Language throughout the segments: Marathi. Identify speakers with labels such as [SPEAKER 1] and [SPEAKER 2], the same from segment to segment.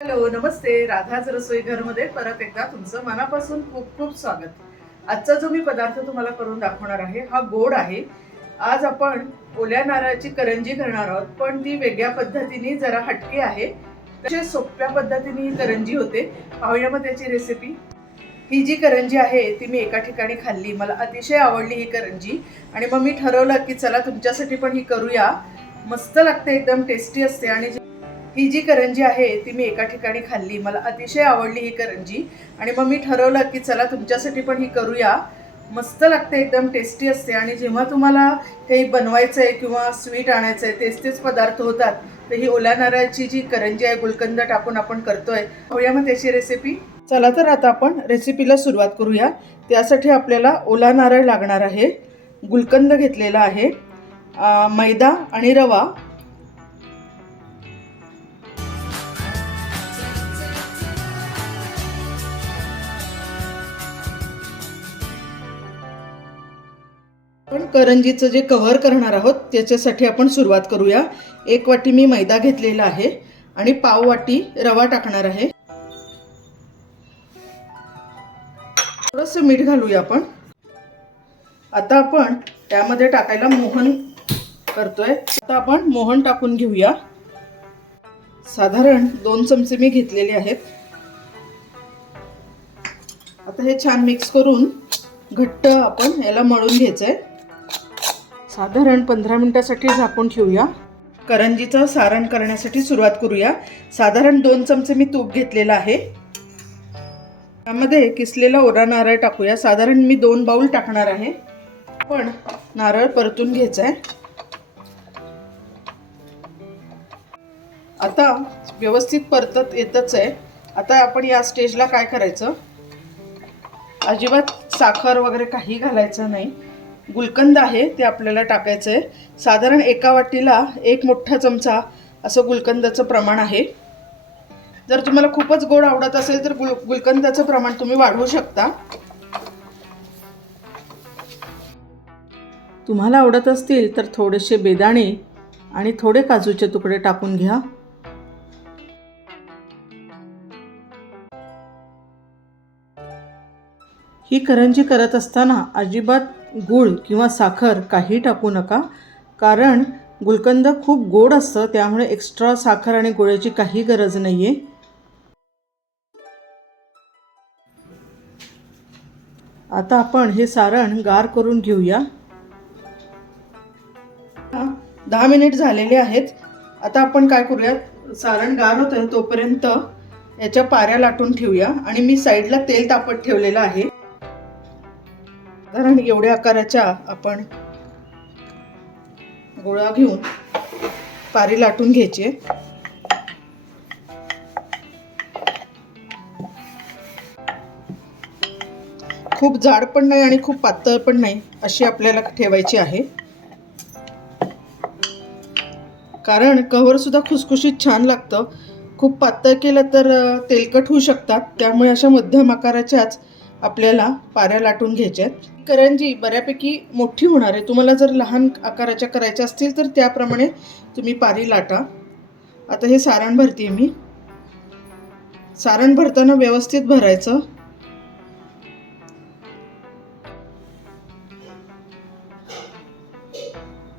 [SPEAKER 1] हॅलो नमस्ते. राधाच रसोई घरमध्ये परत एकदा तुमचं मनापासून खूप खूप स्वागत. आजचा जो मी पदार्थ तुम्हाला करून दाखवणार आहे हा गोड आहे. आज आपण ओल्या नारळाची करंजी करणार आहोत पण ती वेगळ्या पद्धतीने जरा हटके आहे. तसे सोप्या पद्धतीने ही करंजी होते. पाहूया मग त्याची रेसिपी ही जी करंजी आहे ती मी एका ठिकाणी खाल्ली. मला अतिशय आवडली ही करंजी. आणि मग मी ठरवलं की चला तुमच्यासाठी पण ही करूया. मस्त लागते एकदम टेस्टी असते. आणि ही जी करंजी आहे ती मी एका ठिकाणी खाल्ली. मला अतिशय आवडली ही करंजी. आणि मग मी ठरवलं की चला तुमच्यासाठी पण ही करूया. मस्त लागते एकदम टेस्टी असते. आणि जेव्हा तुम्हाला काही बनवायचं आहे किंवा स्वीट आणायचं आहे तेच तेच पदार्थ होतात तर ही ओल्या नारळाची जी करंजी आहे गुलकंद टाकून आपण करतोय. होऊया मग त्याची रेसिपी चला तर आता आपण रेसिपीला सुरुवात करूया. त्यासाठी आपल्याला ओला नारळ लागणार आहे. गुलकंद घेतलेला आहे. मैदा आणि रवा. आपण करंजीचं जे कव्हर करणार आहोत त्याच्यासाठी आपण सुरुवात करूया. एक वाटी मी मैदा घेतलेला आहे आणि पाव वाटी रवा टाकणार आहे. थोडंसं मीठ घालूया आपण. आता आपण त्यामध्ये टाकायला मोहन करतोय. आता आपण मोहन टाकून घेऊया. साधारण दोन चमचे मी घेतलेले आहेत. आता हे छान मिक्स करून घट्ट आपण याला मळून घ्यायचं आहे साधारण पंधरा मिनिटासाठी झाकून ठेवूया. करंजीचं सारण करण्यासाठी सुरुवात करूया. साधारण दोन चमचे मी तूप घेतलेलं आहे. त्यामध्ये किसलेला ओरा नारळ टाकूया. साधारण मी दोन बाऊल टाकणार आहे. पण नारळ परतून घ्यायचा आहे आता व्यवस्थित परतत येतच आहे आता आपण या स्टेजला काय करायचं? अजिबात साखर वगैरे काही घालायचं नाही. गुलकंद आहे ते आपल्याला टाकायचं आहे साधारण एका वाटीला एक मोठा चमचा असं गुलकंदाचं प्रमाण आहे. जर तुम्हाला खूपच गोड आवडत असेल तर गुल गुलकंदाचं प्रमाण तुम्ही वाढवू शकता. तुम्हाला आवडत असतील तर थोडेसे बेदाणे आणि थोडे काजूचे तुकडे टाकून घ्या. ही करंजी करत असताना अजिबात गूळ किंवा साखर काही टाकू नका कारण गुलकंद खूप गोड असतं त्यामुळे एक्स्ट्रा साखर आणि गुळाची काही गरज नाही आहे आता आपण हे सारण गार करून घेऊया. दहा मिनिट झालेले आहेत. आता आपण काय करूया सारण गार होतं तोपर्यंत याच्या पाऱ्या लाटून ठेवूया आणि मी साईडला तेल तापत ठेवलेलं आहे. साधारण एवढ्या आकाराच्या आपण गोळा घेऊन पारी लाटून घ्यायची खूप जाड पण नाही आणि खूप पातळ पण नाही अशी आपल्याला ठेवायची आहे. कारण कव्हर सुद्धा खुसखुशीत छान लागतं. खूप पातळ केलं तर तेलकट होऊ शकतात. त्यामुळे अशा मध्यम आकाराच्याच आपल्याला पाऱ्या लाटून घ्यायच्या आहेत करंजी बऱ्यापैकी मोठी होणार आहे. तुम्हाला जर लहान आकाराच्या करायच्या असतील तर त्याप्रमाणे तुम्ही पारी लाटा. आता हे सारण भरते मी. सारण भरताना व्यवस्थित भरायचं.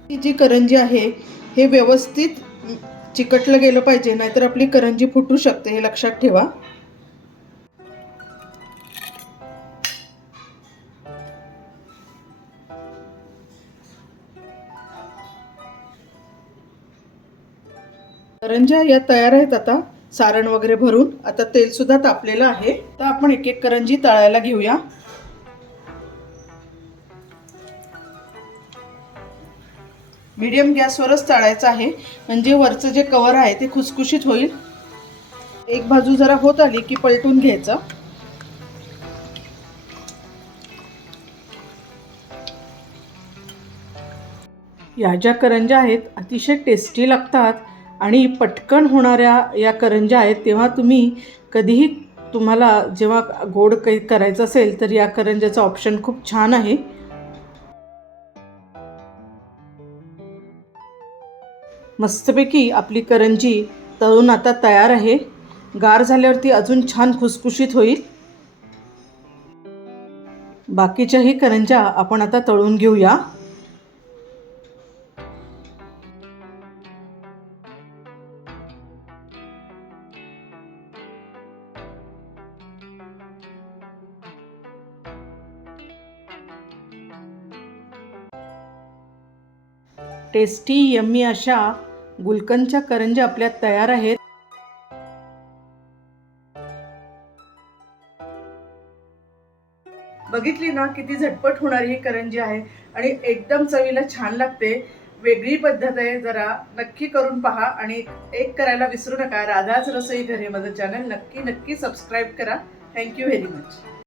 [SPEAKER 1] ही जी करंजी आहे हे व्यवस्थित चिकटलं गेलं पाहिजे नाहीतर आपली करंजी फुटू शकते हे लक्षात ठेवा. करंज्या या तयार आहेत आता. सारण वगैरे भरून. आता तेल सुद्धा तापलेलं आहे. तर आपण एक एक करंजी तळायला घेऊया. मीडियम गॅसवरच तळायचं आहे. म्हणजे वरचं जे कवर आहे ते खुसखुशीत होईल. एक बाजू जरा होत आली की पलटून घ्यायचं. या ज्या करंज्या आहेत अतिशय टेस्टी लागतात. आणि पटकन होणाऱ्या या करंज्या आहेत तेव्हा तुम्ही कधीही तुम्हाला जेव्हा गोड काही करायचं असेल तर या करंज्याचं ऑप्शन खूप छान आहे. मस्तपैकी आपली करंजी तळून आता तयार आहे. गार झाल्यावरती अजून छान खुसखुशीत होईल. बाकीच्याही करंज्या आपण आता तळून घेऊया. टेस्टी यम्मी अशा गुलकंदच्या करंज्या आपल्या तयार आहेत. बघितली ना किती झटपट होणारी ही करंजी आहे आणि एकदम चवीला छान लागते. वेगळी पद्धत आहे जरा नक्की करून पहा आणि एक करायला विसरू नका. राधाच रसोई घरी माझं चॅनल नक्की नक्की सबस्क्राईब करा. Thank you very much